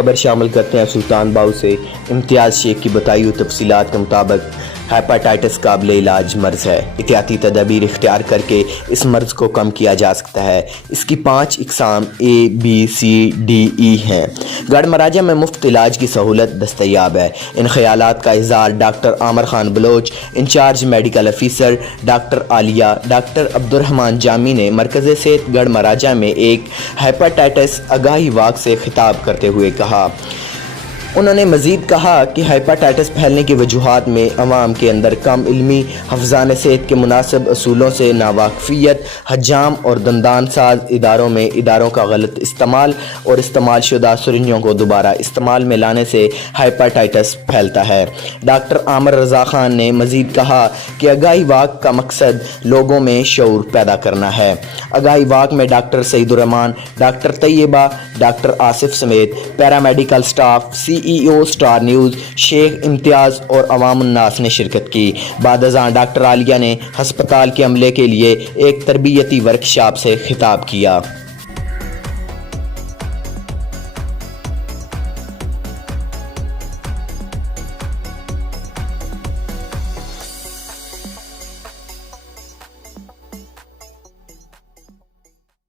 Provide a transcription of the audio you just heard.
خبر شامل کرتے ہیں سلطان باؤ سے۔ امتیاز شیخ کی بتائی ہوئی تفصیلات کے مطابق ہیپاٹائٹس قابل علاج مرض ہے۔ احتیاطی تدابیر اختیار کر کے اس مرض کو کم کیا جا سکتا ہے۔ اس کی 5 اقسام ABCDE ہیں۔ گڑھ مہاراجہ میں مفت علاج کی سہولت دستیاب ہے۔ ان خیالات کا اظہار doctor Aamir Khan Baloch, incharge medical officer doctor Aliya, doctor Abdul Rahman جامی نے مرکز صحت گڑھ مہاراجہ میں ایک ہیپاٹائٹس آگاہی واک سے خطاب کرتے ہوئے کہا۔ انہوں نے مزید کہا کہ ہیپاٹائٹس پھیلنے کی وجوہات میں عوام کے اندر کم علمی، حفظان صحت کے مناسب اصولوں سے ناواقفیت، حجام اور دندان ساز اداروں میں اداروں کا غلط استعمال اور استعمال شدہ سرنجوں کو دوبارہ استعمال میں لانے سے ہیپاٹائٹس پھیلتا ہے۔ ڈاکٹر عامر رضا خان نے مزید کہا کہ آگاہی واک کا مقصد لوگوں میں شعور پیدا کرنا ہے۔ آگاہی واک میں ڈاکٹر سعید-ور-رحمان، ڈاکٹر طیبہ، ڈاکٹر آصف سمیت paramedical staff, CEO star news شیخ امتیاز اور عوام الناس نے شرکت کی۔ بعد ازاں ڈاکٹر عالیہ نے ہسپتال کے عملے کے لیے ایک تربیتی ورکشاپ سے خطاب کیا۔